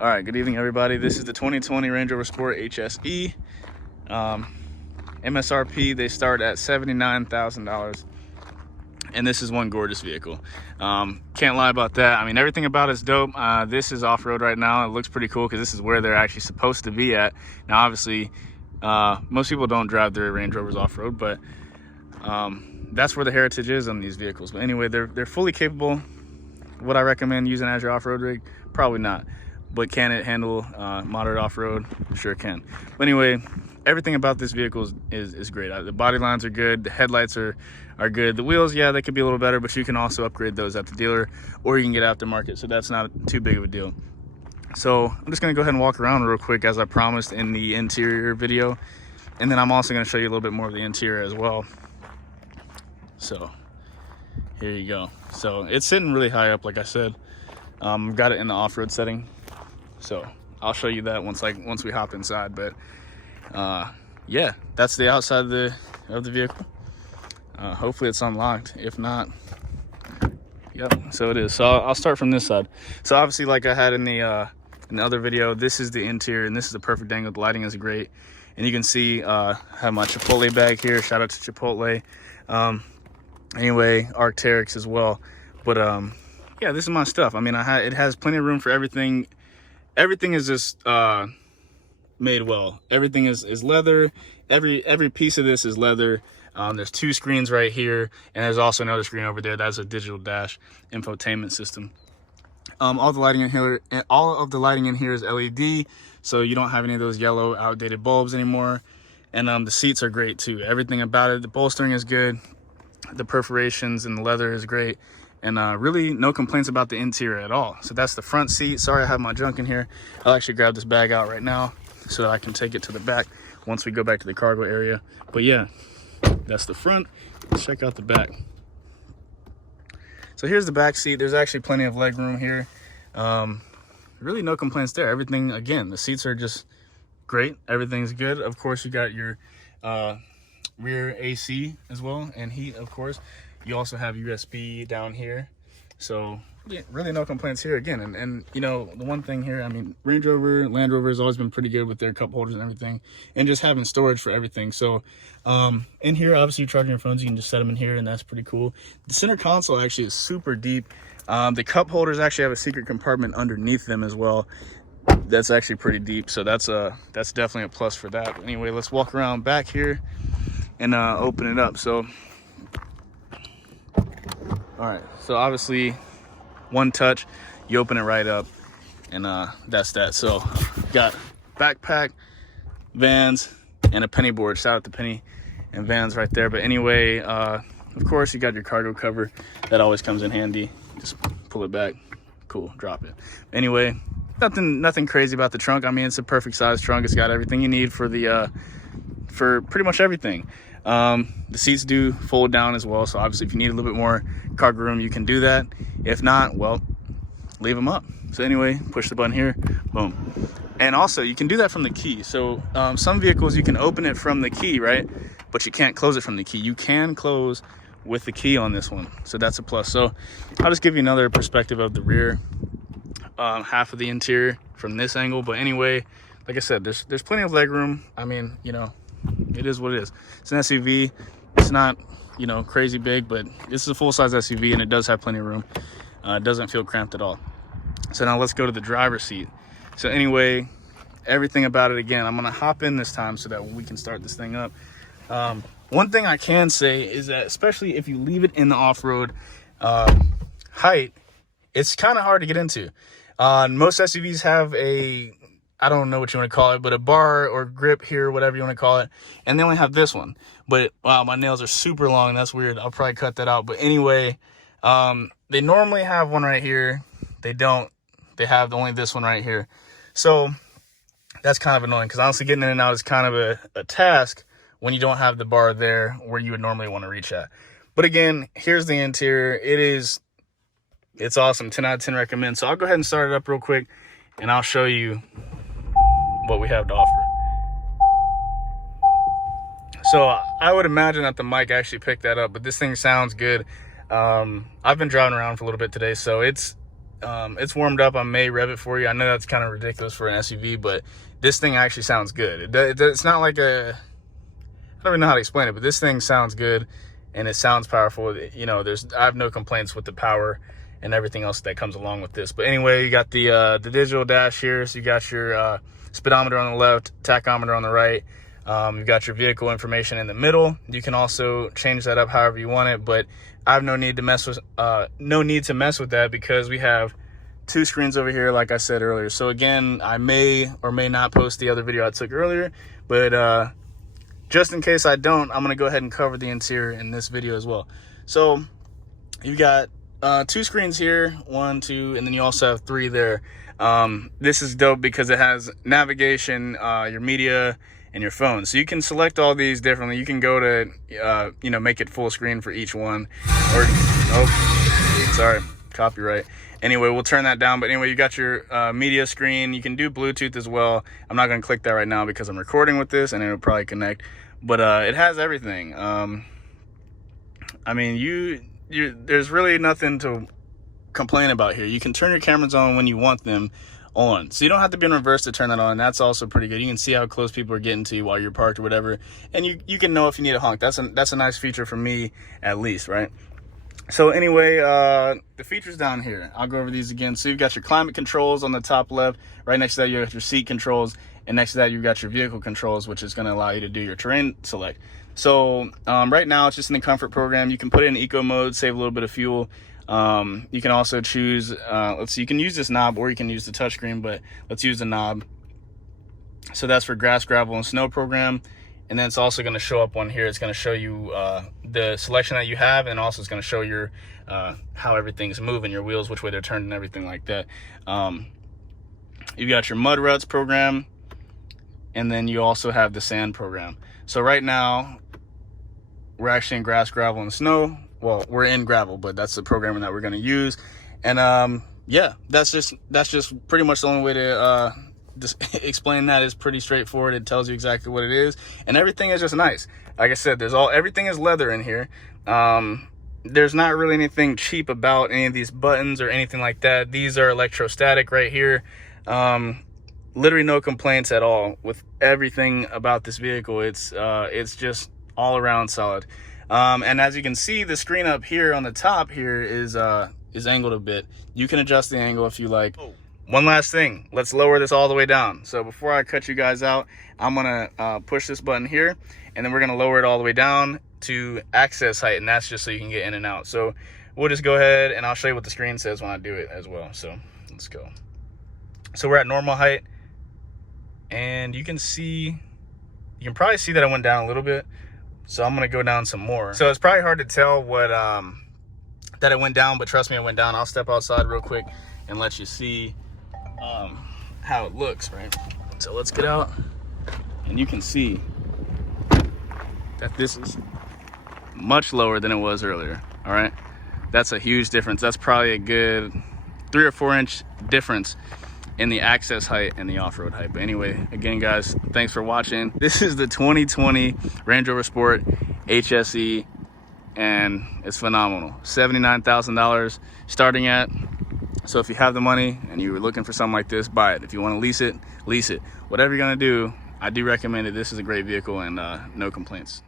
All right, good evening, everybody. This is the 2020 Range Rover Sport HSE. MSRP, they start at $79,000. And this is one gorgeous vehicle. Can't lie about that. I mean, everything about it's dope. This is off-road right now. It looks pretty cool because this is where they're actually supposed to be at. Now, obviously, most people don't drive their Range Rovers off-road, but that's where the heritage is on these vehicles. But anyway, they're fully capable. Would I recommend using as your off-road rig? Probably not. But can it handle moderate off-road? Sure can. But anyway, everything about this vehicle is great. The body lines are good. The headlights are good. The wheels, yeah, they could be a little better, but you can also upgrade those at the dealer, or you can get aftermarket, so that's not too big of a deal. So I'm just going to go ahead and walk around real quick, as I promised in the interior video, and then I'm also going to show you a little bit more of the interior as well. So here you go. So it's sitting really high up, like I said. Got it in the off-road setting, so I'll show you that once we hop inside. But yeah, that's the outside of the vehicle. Hopefully it's unlocked. If not, yep, so it is. So I'll start from this side. So obviously, like I had in the other video, this is the interior, and this is a perfect angle. The lighting is great, and you can see have my Chipotle bag here. Shout out to Chipotle. Anyway, Arc'teryx as well. But yeah, this is my stuff. I mean, it has plenty of room for everything. Everything is just made well. Everything is leather. Every piece of this is leather. There's two screens right here, and there's also another screen over there. That's a digital dash infotainment system. All of the lighting in here is LED, so you don't have any of those yellow outdated bulbs anymore. And the seats are great too. Everything about it. The bolstering is good. The perforations and the leather is great. And really no complaints about the interior at all. So that's the front seat. Sorry I have my junk in here. I'll actually grab this bag out right now so that I can take it to the back once we go back to the cargo area. But yeah, that's the front. Let's check out the back. So here's the back seat. There's actually plenty of leg room here. Really no complaints there. Everything, again, the seats are just great. Everything's good. Of course, you got your rear AC as well, and heat, of course. You also have USB down here, so yeah, really no complaints here again. And you know, the one thing here, I mean, Range Rover, Land Rover has always been pretty good with their cup holders and everything, and just having storage for everything. So in here, obviously you're charging your phones, you can just set them in here, and that's pretty cool. The center console actually is super deep. The cup holders actually have a secret compartment underneath them as well. That's actually pretty deep, so that's definitely a plus for that. But anyway, let's walk around back here and open it up. So all right, so obviously one touch, you open it right up, and that's that. So got backpack, Vans, and a penny board. Shout out to Penny and Vans right there. But anyway, of course you got your cargo cover. That always comes in handy. Just pull it back, cool, drop it. Anyway, nothing crazy about the trunk. I mean, it's a perfect size trunk. It's got everything you need for the for pretty much everything. The seats do fold down as well, so obviously if you need a little bit more cargo room, you can do that. If not, well, leave them up. So anyway, push the button here, boom. And also you can do that from the key. So some vehicles you can open it from the key, right? But you can't close it from the key. You can close with the key on this one, so that's a plus. So I'll just give you another perspective of the rear half of the interior from this angle. But anyway, like I said, there's plenty of leg room. I mean, you know, it is what it is. It's an SUV. It's not, you know, crazy big, but this is a full-size SUV, and it does have plenty of room. It doesn't feel cramped at all. So now let's go to the driver's seat. So anyway, everything about it, again, I'm gonna hop in this time so that we can start this thing up. One thing I can say is that, especially if you leave it in the off-road height, it's kind of hard to get into. Most SUVs have a, I don't know what you want to call it, but a bar or grip here, whatever you want to call it. And they only have this one. But wow, my nails are super long. That's weird. I'll probably cut that out. But anyway, they normally have one right here. They don't. They have only this one right here. So that's kind of annoying, because honestly getting in and out is kind of a task when you don't have the bar there where you would normally want to reach at. But again, here's the interior. It's awesome. 10 out of 10 recommend. So I'll go ahead and start it up real quick, and I'll show you what we have to offer. So I would imagine that the mic actually picked that up, but this thing sounds good. I've been driving around for a little bit today, so it's it's warmed up. I may rev it for you. I know that's kind of ridiculous for an SUV, but this thing actually sounds good. It's not like I don't even know how to explain it, but this thing sounds good and it sounds powerful. You know, I have no complaints with the power and everything else that comes along with this. But anyway, you got the digital dash here. So you got your speedometer on the left, tachometer on the right. You've got your vehicle information in the middle. You can also change that up however you want it, but I have no need to mess with that because we have 2 screens over here, like I said earlier. So again, I may or may not post the other video I took earlier, but just in case I don't, I'm gonna go ahead and cover the interior in this video as well. So you've got 2 screens here, 1, 2, and then you also have 3 there. This is dope because it has navigation, your media, and your phone. So you can select all these differently. You can go to, you know, make it full screen for each one. Or, oh, sorry, copyright. Anyway, we'll turn that down. But anyway, you got your media screen. You can do Bluetooth as well. I'm not going to click that right now because I'm recording with this and it'll probably connect. But it has everything. I mean, there's really nothing to complain about here. You can turn your cameras on when you want them on, so you don't have to be in reverse to turn that on. That's also pretty good. You can see how close people are getting to you while you're parked or whatever, and you can know if you need a honk. That's a nice feature for me, at least, right? So anyway, the features down here, I'll go over these again. So you've got your climate controls on the top left. Right next to that, you have your seat controls, and next to that, you've got your vehicle controls, which is going to allow you to do your terrain select. So right now, it's just in the comfort program. You can put it in eco mode, save a little bit of fuel. You can also choose, let's see, you can use this knob or you can use the touchscreen, but let's use the knob. So that's for grass, gravel, and snow program. And then it's also going to show up on here. It's going to show you the selection that you have, and also it's going to show your how everything's moving, your wheels, which way they're turned, and everything like that. You've got your mud ruts program, and then you also have the sand program. So right now, we're actually in grass, gravel, and snow. Well, we're in gravel, but that's the programming that we're going to use. And yeah, that's just pretty much the only way to just explain that. Is pretty straightforward. It tells you exactly what it is, and everything is just nice. Like I said, everything is leather in here. There's not really anything cheap about any of these buttons or anything like that. These are electrostatic right here. Literally no complaints at all with everything about this vehicle. It's just all around solid. And as you can see, the screen up here on the top here is angled a bit. You can adjust the angle if you like. One last thing, let's lower this all the way down. So before I cut you guys out, I'm gonna push this button here, and then we're gonna lower it all the way down to access height, and that's just so you can get in and out. So we'll just go ahead and I'll show you what the screen says when I do it as well. So let's go. So we're at normal height, and you can probably see that I went down a little bit. So I'm gonna go down some more. So it's probably hard to tell what that it went down, but trust me, it went down. I'll step outside real quick and let you see how it looks, right? So let's get out, and you can see that this is much lower than it was earlier. All right, that's a huge difference. That's probably a good 3 or 4 inch difference in the access height and the off-road height. But anyway, again, guys, thanks for watching. This is the 2020 Range Rover Sport HSE, and it's phenomenal. $79,000 starting at. So if you have the money and you were looking for something like this, buy it. If you want to lease it, lease it. Whatever you're gonna do, I do recommend it. This is a great vehicle, and no complaints.